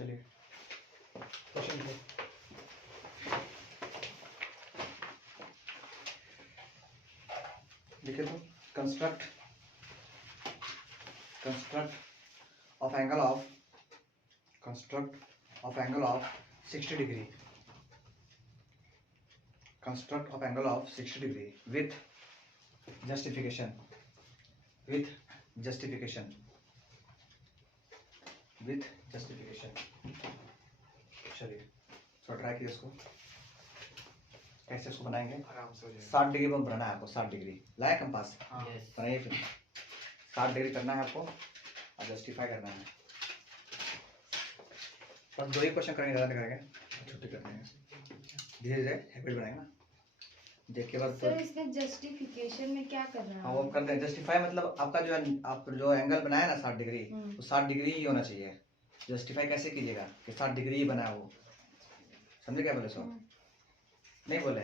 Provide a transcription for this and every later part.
चलिए क्वेश्चन लिखे तो construct of angle of 60 degree construct of angle of 60 degree with justification चलिए थोड़ा ट्राई कीजिए इसको कैसे उसको बनाएंगे। आराम से हो जाएगा। 60 डिग्री पर बनाना है आपको। 60 डिग्री लाया कंपास बनाइए फिर 60 डिग्री करना है आपको और जस्टिफाई करना है। बस 2 ही क्वेश्चन करेंगे, ज़्यादा नहीं करेंगे, छुट्टी करते हैं, धीरे धीरे हैबिट बनाएंगे ना। देख के बाद सर इसमें जस्टिफिकेशन में क्या कर रहा है? हाँ वो करते हैं। जस्टिफाई मतलब आपका जो आप जो एंगल बनाया ना 60 डिग्री वो 60 डिग्री ही होना चाहिए। जस्टिफाई कैसे कीजिएगा कि 60 डिग्री ही बना वो, समझे क्या बोले सो? नहीं बोले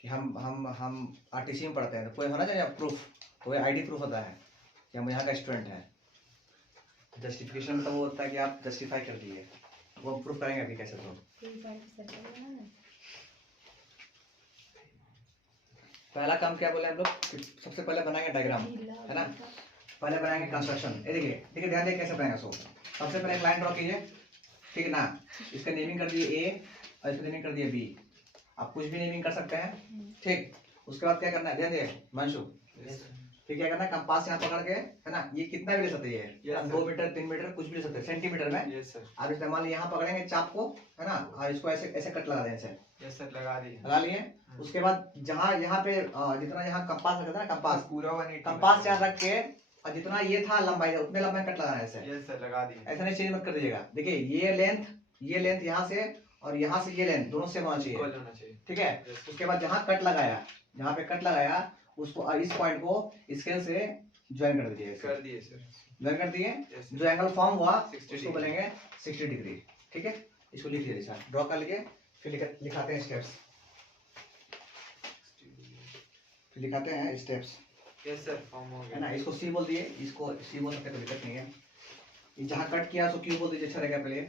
कि हम आरटीसी में पढ़ते हैं तो कोई होना चाहिए प्रूफ, कोई आईडी प्रूफ होता है कि हम यहाँ का स्टूडेंट है। जस्टिफिकेशन मतलब वो होता है कि आप जस्टिफाई कर दिए, वो प्रूफ करेंगे अभी कैसे। तो पहला काम क्या बोले हम लोग, सबसे पहले बनाएंगे डायग्राम, है ना। पहले बनाएंगे कंस्ट्रक्शन। ये देखिए ध्यान देखिए कैसे बनाएंगे। सबसे पहले एक लाइन ड्रॉ कीजिए, ठीक है ना। इसका नेमिंग कर दिए ए और इसका नेमिंग कर दिए बी। आप कुछ भी नेमिंग कर सकते हैं, ठीक। उसके बाद क्या करना है, ध्यान दिए मंशु, फिर क्या करना है, कंपास यहाँ पकड़ के, है ना। ये कितना भी ले सकते हैं, 2 मीटर 3 मीटर कुछ भी ले सकते हैं, सेंटीमीटर में। आप इस्तेमाल यहाँ पकड़ेंगे चाप को, है ना, और इसको ऐसे ऐसे कट लगा दें, ऐसे लगा लिए। उसके बाद जहाँ यहाँ पे जितना यहाँ कंपास रखा था ना, कंपास पूरा कंपास यहाँ रख के और जितना ये था लंबाई उतने लंबाई कट लगाना है ऐसे। लगा दिए। ऐसा नहीं चेंज मत कर दीजिएगा। देखिए ये लेंथ यहाँ से और यहाँ से ये लेंथ दोनों सेम होना चाहिए, ठीक है। उसके बाद जहाँ कट लगाया, जहाँ पे कट लगाया उसको इस पॉइंट को स्केल से ज्वाइन कर दीजिए। कर दिए सर, ज्वाइन कर दिए। जो एंगल फॉर्म हुआ उसको बोलेंगे 60 डिग्री, ठीक है। इसको लिख लीजिए सर, ड्रॉ कर लीजिए, फिर लिखाते हैं स्टेप्स, फिर लिखाते हैं स्टेप्स। यस सर, फॉर्म हो गया, है ना। इसको सी बोल दिए, इसको सी बोल सकते, कोई दिक्कत नहीं है। ये जहाँ कट किया उसको क्यू बोल दीजिए, अच्छा रहेगा पहले।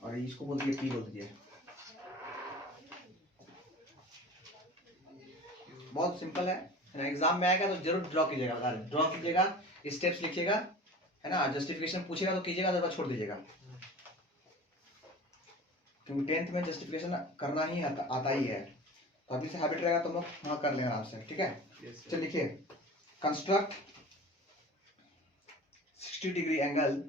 और इसको बोल दीजिए पी बोल दीजिए। बहुत सिंपल है, एग्जाम में आएगा तो जरूर ड्रॉ कीजिएगा, ड्रॉ कीजिएगा, स्टेप्स लिखिएगा, है ना। जस्टिफिकेशन पूछेगा तो कीजिएगा, तो छोड़ दीजिएगा, क्योंकि 10th में जस्टिफिकेशन करना ही आता ही है। तो अभी से हैबिट रहेगा तो लोग वहाँ कर लेंगे आपसे, ठीक है। चलिए लिखिए, construct 60 degree angle,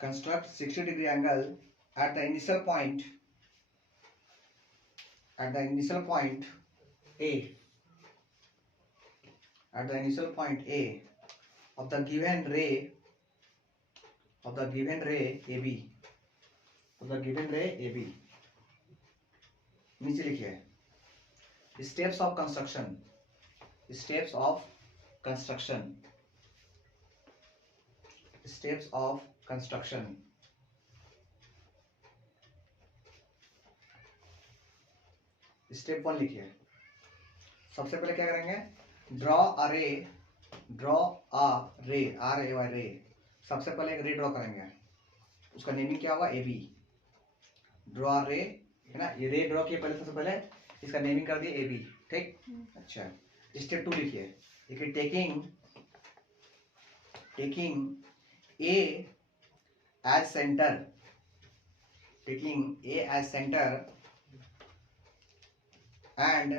construct 60 degree angle at the initial point, at the initial point A, at the initial point A of the given ray AB, of the given ray AB। नीचे लिखिए steps of construction, steps of construction, steps of construction। Step 1 लिखिए। सबसे पहले क्या करेंगे, draw a रे, रे। सबसे पहले एक रे ड्रॉ करेंगे, उसका नेमिंग क्या होगा, ए बी। ड्रॉ रे, है ना। ये रे ड्रॉ किए पहले, सबसे पहले इसका नेमिंग कर दिए ए बी, ठीक। अच्छा, स्टेप 2 लिखिए, देखिए taking A as centre, taking A as centre and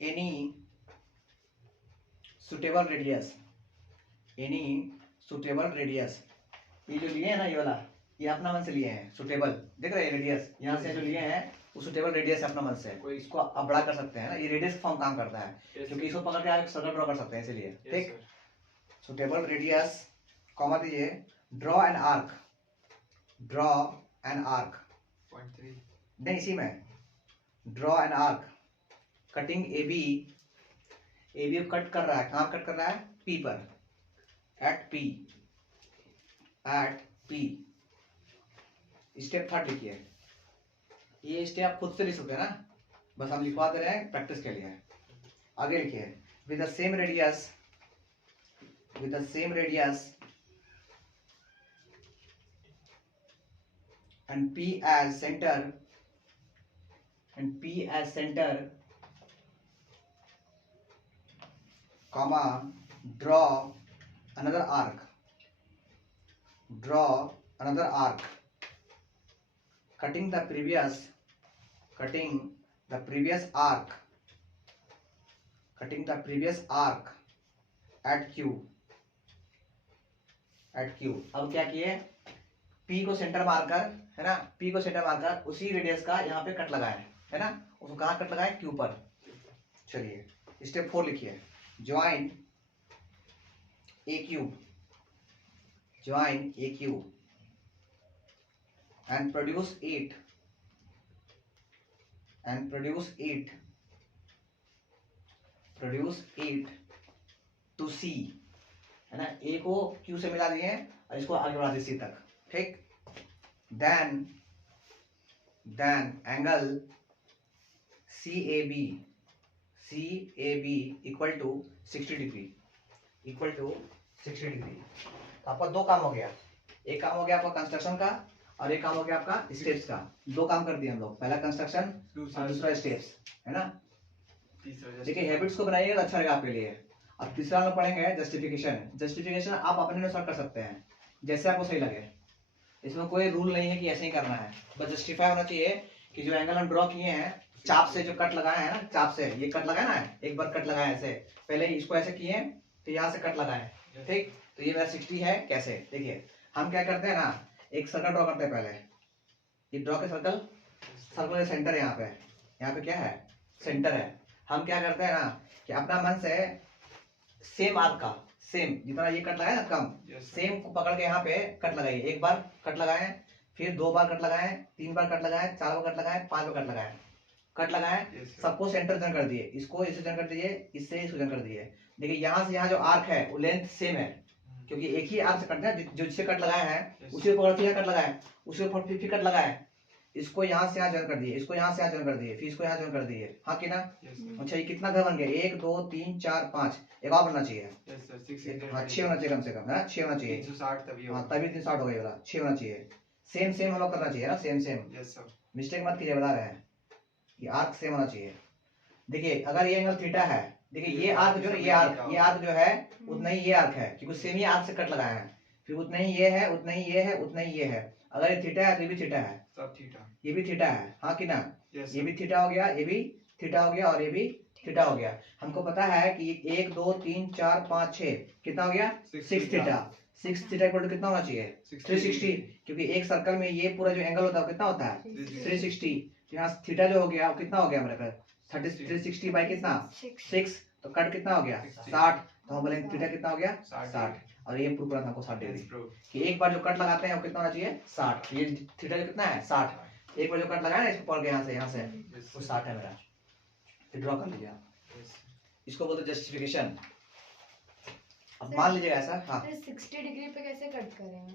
any suitable radius, ये जो लिए हैं ना, ये वाला, ये अपना मन से लिए हैं, सुटेबल, देख रहे हैं रेडियस, यहाँ से जो लिए हैं वो सुटेबल रेडियस अपना मन से, कोई इसको आप बड़ा कर सकते हैं ना। ये रेडियस फॉर्म काम करता है, क्योंकि इसको पकड़ के आप सर्कल ड्रॉ कर सकते हैं, इसलिए, ठीक। सुटेबल रेडियस, कॉमा दीजिए, ड्रॉ एन आर्क, नहीं इसी में, draw an arc cutting A B को कट कर रहा है, कहाँ कट कर रहा है, पी पर, एट पी। स्टेप 3 लिखिए। ये स्टेप आप खुद से लिख सकते हैं ना, बस हम लिखवा दे रहे हैं प्रैक्टिस के लिए। आगे लिखिए, with the same radius and P as center, comma, draw another arc, cutting the previous arc at Q. अब क्या किए, P को सेंटर मारकर, है ना, P को सेंटर मारकर उसी रेडियस का यहाँ पे कट लगाए, है ना, उसको कहाँ कट लगाए, Q पर। चलिए स्टेप 4 लिखिए, join AQ and produce 8 to C, है ना, A को Q से मिला दिए और इसको आगे बढ़ा दिए C तक, ठीक। then angle CAB equal to 60 degree, तो आपका दो काम हो गया, एक काम हो गया आपका कंस्ट्रक्शन का और एक काम हो गया आपका स्टेप्स का। दो काम कर दिए हम लोग, पहला कंस्ट्रक्शन और दूसरा स्टेप्स, है ना। देखिए हैबिट्स को बनाइएगा तो अच्छा रहेगा आपके लिए। अब तीसरा हम पढ़ेंगे जस्टिफिकेशन आप अपने अनुसार कर सकते हैं, जैसे आपको सही लगे। इसमें कोई रूल नहीं है कि ऐसे ही करना है, बस जस्टिफाई होना चाहिए कि जो एंगल हम ड्रॉ किए हैं, चाप से जो कट लगाए हैं ना, चाप से ये कट लगाया ना, एक बार कट लगाया ऐसे, पहले इसको ऐसे किए तो यहाँ से कट लगाए, ठीक। तो ये मेरा 60 है। कैसे, देखिए हम क्या करते हैं ना, एक सर्कल ड्रॉ करते हैं पहले, ये ड्रॉ के सर्कल का सेंटर है, यहाँ पे क्या है, सेंटर है। हम क्या करते हैं ना कि अपना मन से सेम आर्क का, सेम जितना ये कट लगाए ना कम, सेम को पकड़ के यहाँ पे कट लगाइए। एक बार कट लगाए, फिर 2 बार कट लगाए, 3 बार कट लगाए, 4 बार कट लगाए, 5 बार कट लगाए, सबको सेंटर जॉइन कर दिए, इसको इससे जॉइन कर दिए, इससे इसको जॉइन कर दिए। देखिए यहाँ से यहाँ जो आर्क है वो लेंथ सेम है, क्योंकि एक ही आर्क से कट है, जो जिससे कट लगाए हैं उसी को पकड़ के कट लगाए, उसी को फिर कट लगाए, इसको यहाँ से यहाँ जॉइन कर दिए, इसको यहाँ से यहाँ जॉइन कर दिए, फिर इसको यहाँ जॉइन कर दिए, हाँ कि ना। अच्छा ये कितना घर बन गया, 1 2 3 4 5, एक और बनना चाहिए, हाँ 6 होना चाहिए कम से कम, है 6 होना चाहिए, 360 हाँ तभी 360 हो गया, 6 होना चाहिए। सेम हम लोग करना चाहिए ना, सेम मिस्टेक मत कीजिए, बता रहे हैं, ये आर्क सेम होना चाहिए। देखिए अगर ये एंगल थीटा है, देखिए ये आर्क जो है, ये आर्क जो है उतना ही ये आर्क है, क्योंकि सेम ही आर्क से कट लगाया है, फिर उतना ही ये है, उतना ही ये है, उतना ही ये है। अगर ये थीटा है तो ये भी थीटा है, ये भी थीटा है, हाँ कि ना। ये भी थीटा हो गया, ये भी थीटा हो गया और ये भी थीटा हो गया। हमको पता है कि 1 2 3 4 5 6 कितना हो गया, 6 थीटा इक्वल टू कितना होना चाहिए, 360, क्योंकि एक सर्कल में ये पूरा जो एंगल होता है कितना होता है, 360। यहाँ थीटा जो हो गया वो कितना हो गया मेरे पास, 360 बाई कितना 6, तो कट कितना हो गया 60, तो हम बोलेंगे थीटा कितना हो गया 60, और ये प्रूफ करना हमको 60 डिग्री कि एक बार जो कट लगाते हैं वो कितना होना चाहिए 60। ये थीटा कितना है 60, एक बार जो कट लगाया ना इसको पकड़ के यहाँ से वो 60 है मेरा। फिर ड्रॉ कर लीजिए, इसको बोलते जस्टिफिकेशन। अब मान लीजिएगा ऐसा, हाँ 60 डिग्री पे कैसे कट करेंगे,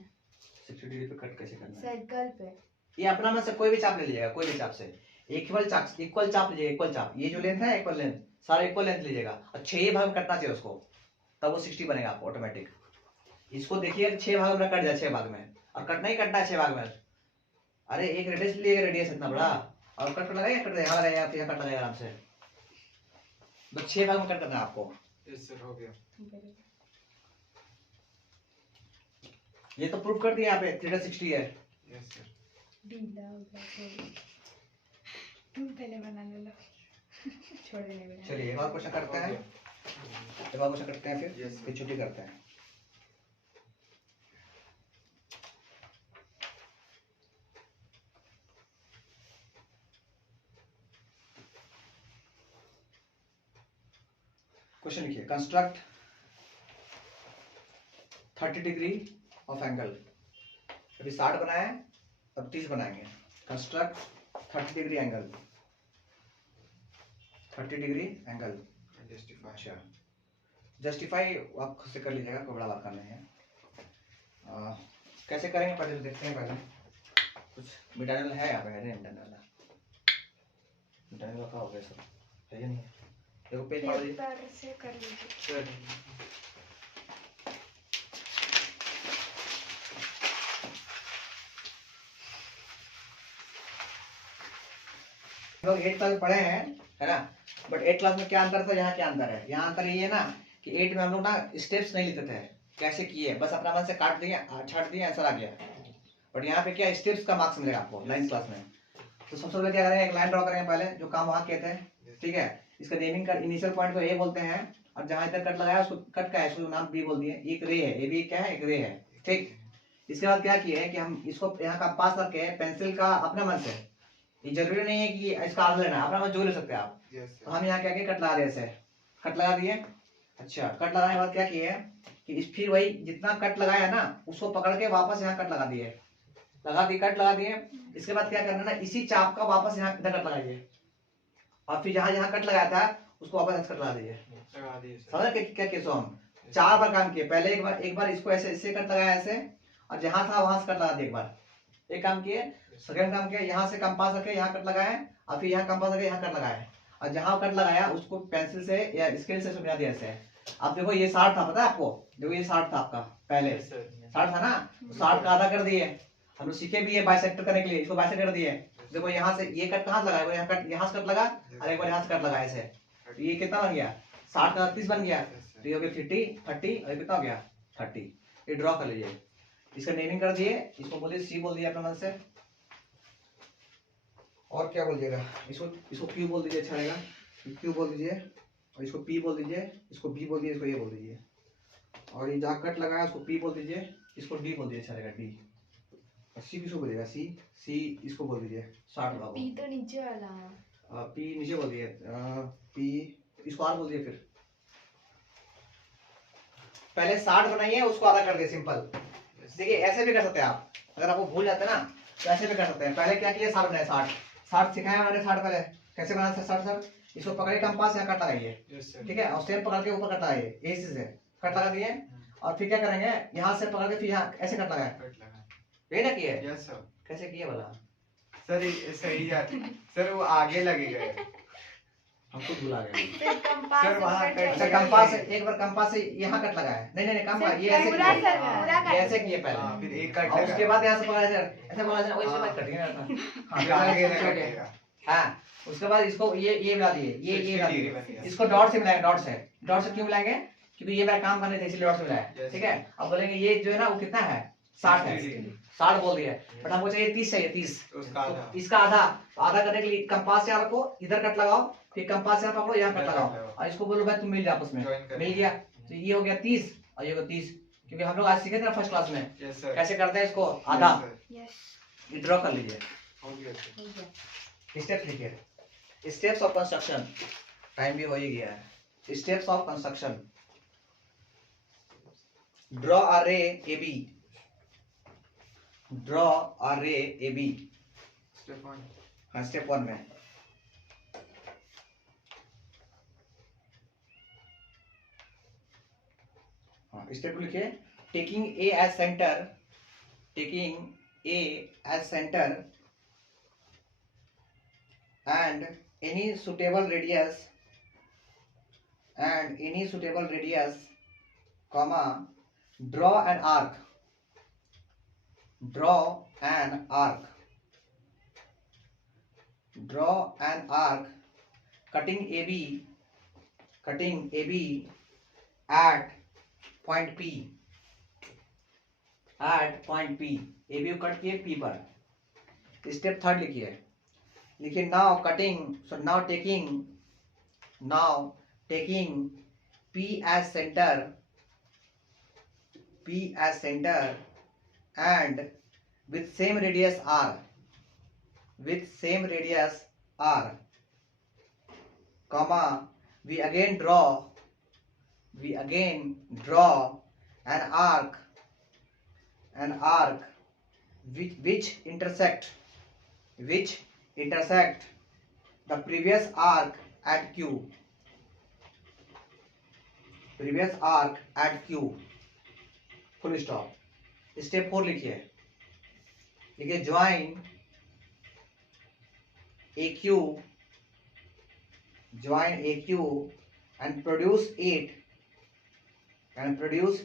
60 डिग्री पे कट कैसे करना है, सर्कल पे ये अपना मन से कोई भी चाप ले लीजिएगा, कोई भी चाप से इक्वल चाप लीजिएगा, इक्वल चाप, ये जो लेंथ है इक्वल लेंथ, सारा इक्वल लेंथ लीजिएगा और 6 भाग में कटना चाहिए उसको, तब वो 60 बनेगा आपको ऑटोमेटिक। इसको देखिए 6 भाग में कट जाए, 6 भाग में, और कटना ही कटना है 6 भाग में। अरे एक रेडियस लीजिएगा, रेडियस इतना बड़ा, और कट लगाएगा, कट यहाँ लगाएगा, फिर कट लगाएगा आराम से, तो 6 भाग में कट करना है आपको। हो गया, ये तो प्रूफ कर दिया यहाँ पे, थीटा 60 है। ढीला हो गया, तुम पहले बना लो, छोड़ देने को। चलिए एक और क्वेश्चन करते हैं, फिर छुट्टी करते हैं। क्वेश्चन लिखिए, कंस्ट्रक्ट 30 डिग्री ऑफ एंगल। अभी 60 बनाए, अब 30 बनाएंगे। Construct 30 degree angle, 30 degree angle. अच्छा जस्टिफाई आप खुद से कर लीजिएगा, कोई बड़ा बात नहीं है। कैसे करेंगे पहले तो देखते हैं, पहले कुछ मिटानेल है यहाँ पे, है नहीं मिटानेल का हो गया सब, है या नहीं, देखो पेज फाड़ दीजिए, पेपर से कर लीजिए। लोग 8th क्लास में पढ़े हैं, है ना, बट 8th क्लास में क्या अंतर था, यहाँ क्या अंतर है, यहाँ अंतर ये है ना कि 8 में हम लोग ना स्टेप्स नहीं लेते थे, कैसे किए, बस अपना मन से काट दिए, छाट दिए, आंसर आ गया। बट यहाँ पे क्या स्टेप्स का मार्क्स मिलेगा आपको 9th क्लास में। तो सबसे पहले क्या करेंगे, एक लाइन ड्रॉ करेंगे पहले, जो काम वहाँ किए थे, ठीक है। इसका नेमिंग का इनिशियल पॉइंट को ए बोलते हैं, और जहाँ इधर कट लगाया उसको कट का है, उसको नाम बी बोल दिए, एक रे है, ए भी क्या है, एक रे है, ठीक। इसके बाद क्या किए कि हम इसको यहाँ का पास करके पेंसिल का अपने मन से, ये जरूरी नहीं है कि इसका आधा लेना है, अपना मन जो ले सकते हैं आप। तो हम यहाँ क्या किए, कट लगा दिए, ऐसे कट लगा दिए। अच्छा, कट लगाने के बाद क्या किए कि इस फिर वही जितना कट लगाया ना उसको पकड़ के वापस यहाँ कट लगा दिए, लगा दिए, कट लगा दिए। इसके बाद क्या करना है ना, इसी चाप का वापस यहाँ इधर कट लगाइए, और फिर जहाँ जहाँ कट लगाया था उसको वापस कट लगा दीजिए। समझ क्या केस हम 4 बार काम किए, पहले एक बार इसको ऐसे इससे कट लगाया ऐसे, और जहां था वहां से कट लगा दिया, एक बार एक काम किए। सेकंड काम किया, यहाँ से कंपास रखे यहाँ कट लगाए, और फिर यहाँ कंपास रखे यहाँ कट लगाए, और जहां कट लगाया उसको पेंसिल से या स्केल से मिला दिया ऐसे। अब देखो ये 60 था, पता है आपको, देखो ये 60 था आपका, पहले 60 था ना, 60 का आधा कर दिए। हम लोग सीखे भी है बाइसेक्टर करने के लिए, इसको बाइसेक्टर कर दिए। देखो यहाँ से ये कट कहाँ से लगाया, यहाँ कट यहाँ से कट लगा, और एक बार यहाँ से कट लगा ऐसे, तो ये कितना बन गया, 60 का 30 बन गया, तो ये हो गया 30 और कितना हो गया 30। ये ड्रॉ कर लीजिए, इसका नेमिंग कर दिए, इसको बोलिए सी बोल दिया अपने मन से, और क्या बोल दिएगा, इसको क्यू बोल दीजिए, अच्छा रहेगा, क्यू बोल दीजिए, और इसको पी बोल दीजिए, इसको बी बोल दीजिए, इसको ए बोल दीजिए, और ये जहाँ कट लगाया उसको पी बोल दीजिए, इसको डी बोल दीजिए, अच्छा रहेगा डी। और सी किसको बोलिएगा, सी इसको बोल दीजिए 60 का, पी तो नीचे वाला, पी नीचे बोल दिए, पी इसको आर बोल दिए। फिर पहले 60 बनाइए, उसको आधा कर दिए, सिंपल। देखिए ऐसे भी कर सकते हैं आप, अगर आपको भूल जाते हैं ना तो ऐसे भी कर सकते हैं। पहले क्या किया, 60 बनाए, 60 सिखाया मैंने, 60 पहले कैसे बनाना था, 60 इसको पकड़े कंपास यहाँ कट लगाइए, ठीक है, और सेम पकड़ के ऊपर कट लगाइए, इसी से कट लगा दिए, और फिर क्या करेंगे, यहाँ से पकड़ के फिर यहाँ ऐसे कट लगाए, ये ना किए, कैसे किए बोला सर, सही सर, वो आगे लगे गए, हमको भूला गया। सर वहाँ अच्छा कंपास से एक बार कंपास से यहाँ कट लगाया, नहीं कंपास ये ऐसे पूरा किया, पूरा ये ऐसे किए पहले, हाँ, फिर एक कट और उसके लगा। बाद यहाँ से पकड़ा ऐसे पकड़ा जाए, वैसे बात कटिंग फिर आगे लगेगा। हाँ, उसके बाद इसको ये मिला दिए, ये मिला डिग्री दिए, बन गया। इसको डॉट से मिलाएंगे, डॉट से क्यों मिलाएंगे, क्योंकि ये मेरा काम करने थे इसलिए डॉट से मिलाया, ठीक है। अब बोलेंगे ये जो है ना वो कितना है, 60 है, 60 बोल दिया, बट हमको चाहिए 30 चाहिए, 30, उसका आधा। इसका आधा, तो आधा करने के लिए कंपास यहाँ रखो, इधर कट लगाओ, फिर कंपास यहाँ पकड़ो, यहाँ कट लगाओ, और इसको बोलो भाई तुम मिल जाओ आपस में, Join कर मिल गया, तो ये हो गया 30 और ये हो गया 30, क्योंकि हम लोग आज सीखे थे ना फर्स्ट क्लास में यस सर, कैसे करते हैं इसको आधा। यस ये ड्रॉ कर लीजिए, हो गया सर। हो गया। स्टेप्स लिखिए, स्टेप्स ऑफ कंस्ट्रक्शन, टाइम भी हो ही गया है। Steps of construction, draw a रे ए बी, ड्रॉ अ रे ए बी, स्टेप 1, हाँ स्टेप 1 में स्टेप लिखिए, taking A as centre, taking A as centre and any suitable radius comma draw an arc, draw an arc cutting AB at point P, AB को cut किए P पर। Step 3 लिखिए, now cutting, so now taking P as center and with same radius R, comma we again draw an arc which intersect the previous arc at Q, full stop। Step 4 लिखिए, join AQ and produce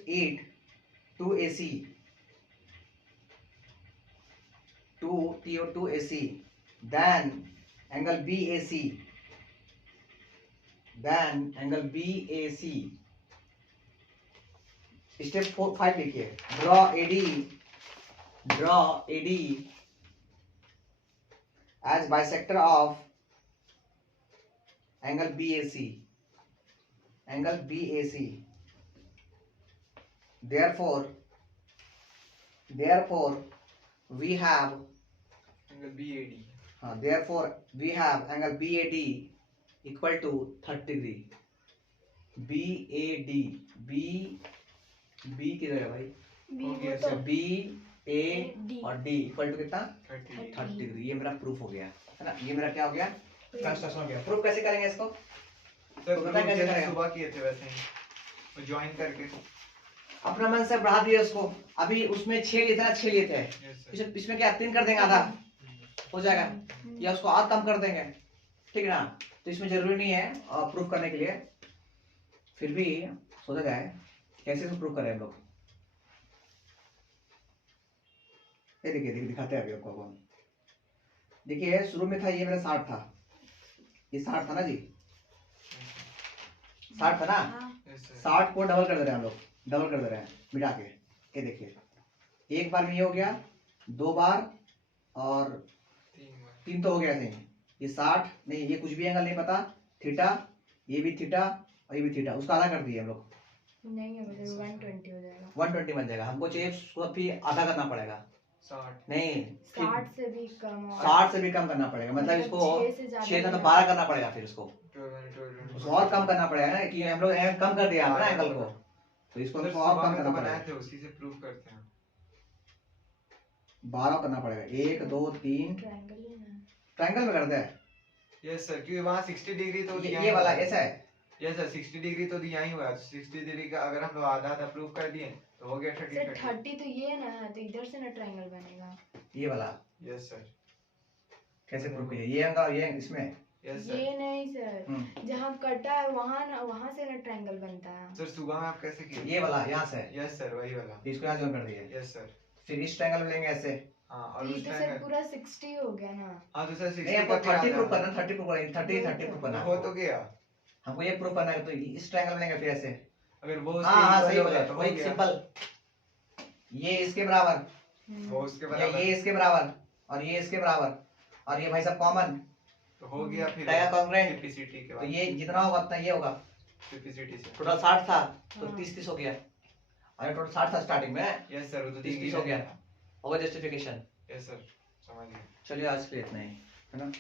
it to AC, to TO2 AC, then angle B A C, then angle B A C. Step 5 लिखिए, draw AD as bisector of angle B A C, therefore we have angle BAD। therefore we have angle BAD equal to 30 degree। BAD, B किधर है भाई? B Okay, वो तो B A D और D equal to कितना? 30। 30 degree. ये मेरा proof हो गया है ना, ये मेरा क्या हो गया? कंस्ट्रक्शन हो गया। प्रूफ कैसे करेंगे इसको? सर तो पता है कैसे जैसे करेगा? सुबह किए थे वैसे ही ज्वाइन करके। अपना मन से बढ़ा दिया उसको। अभी उसमें 6 लिए थे ना, 6 लिए थे। Yes sir. इसमें क्या 3 कर देंगे, आधा हो जाएगा, या उसको और कम कर देंगे, ठीक है ना। तो इसमें जरूरी नहीं है प्रूफ करने के लिए, फिर भी सोचा जाए कैसे इसको प्रूफ करें हम लोग। ये देखिए दिखाते हैं अभी आपको हम। देखिए शुरू में था ये मेरा 60 था, ये 60 था ना जी, 60 था ना। हाँ 60 को डबल कर दे रहे हैं हम लोग, डबल कर दे रहे हैं मिटा के। ये देखिए एक बार में ये हो गया, 2 बार और 3 तो हो गया ऐसे ही। ये 60 नहीं, ये कुछ भी एंगल नहीं पता, थीटा, ये भी थीटा और ये भी थीटा, उसका आधा कर दिए हम लोग, नहीं है मुझे 120 हो जाएगा। 120 बन जाएगा। हमको चाहिए उसको भी आधा करना पड़ेगा, 60। नहीं 60 से भी कम और 60 से भी कम करना पड़ेगा, मतलब इसको 6 से ज्यादा 6 था तो नहीं 12 करना पड़ेगा, फिर उसको 12 उसको और कम करना पड़ेगा ना, कि हम लोग कम कर दिया है ना एंगल को, तो इसको सर हमको और सुबह कम में करना तो बनाए पड़ेगा, थे, उसी से प्रूव करते हैं। 12 करना पड़ेगा। 1 2 3 ट्रायंगल है ना। ट्रायंगल में कर दे। यस सर, क्योंकि वहाँ 60 डिग्री तो दिया ये वाला ऐसा है, यस सर 60 डिग्री तो दिया ही हुआ है। 60 डिग्री का अगर हम लोग आधा आधा प्रूव कर दिए तो हो गया 30 सर 30। 30 तो ये है ना, तो इधर से ना ट्रायंगल बनेगा। ये वाला यस सर। कैसे प्रूफ किया? ये एंगल ये इसमें यस सर। ये नहीं सर, जहाँ कटा है वहाँ ना, वहाँ से ना ट्रायंगल बनता है। सर सुबह में आप कैसे किए? ये वाला यहाँ से, यस सर वही वाला। इसको यहाँ ज्वाइन कर दिए, यस सर। फिर इस ट्रायंगल में लेंगे ऐसे। हाँ और तो ये उस तो टाइम सर पूरा 60 हो गया ना। हाँ तो सर 60 नहीं हमको का फिर 30 प्रूफ आधा- करना, 30 प्रूफ करना, 30 प्रूफ करना हो है तो गया। हमको ये प्रूफ करना है, तो इस ट्रायंगल में लेंगे फिर ऐसे। अगर वो हाँ हाँ उसके सही equal बोला, होगा तो हो वही गया। सिंपल। ये इसके बराबर, वो उसके या बराबर ये इसके बराबर, और ये इसके बराबर, और ये भाई सब कॉमन, तो हो गया फिर टाया कॉन्ग्रेंट। सिंपलिसिटी के तो बाद। ये जितना होगा उतना ये होगा। सिंपलिसिटी से। टोटल 60 था तो हाँ। 30 हो गया, अरे टोटल 60 था स्टार्टिंग में, यस सर वो तो 30 हो गया, होगा जस्टिफिकेशन। यस सर समझ गया। चलिए आज के लिए इतना ही है ना।